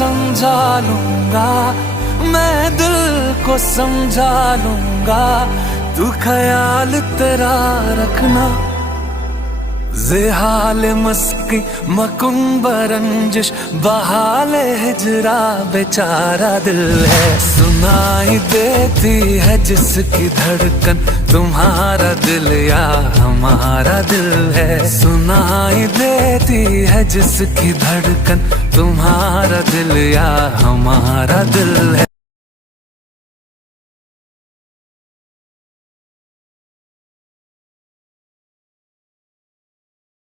समझा लूंगा, मैं दिल को समझा लूंगा, तू ख्याल तेरा रखना। ज़ेहाल मस्की मकुंब रंजिश बहाल हिजरा बेचारा दिल है। सुनाई देती है जिसकी धड़कन तुम्हारा दिल या हमारा दिल है। सुनाई देती है जिसकी धड़कन तुम्हारा दिल या हमारा दिल है।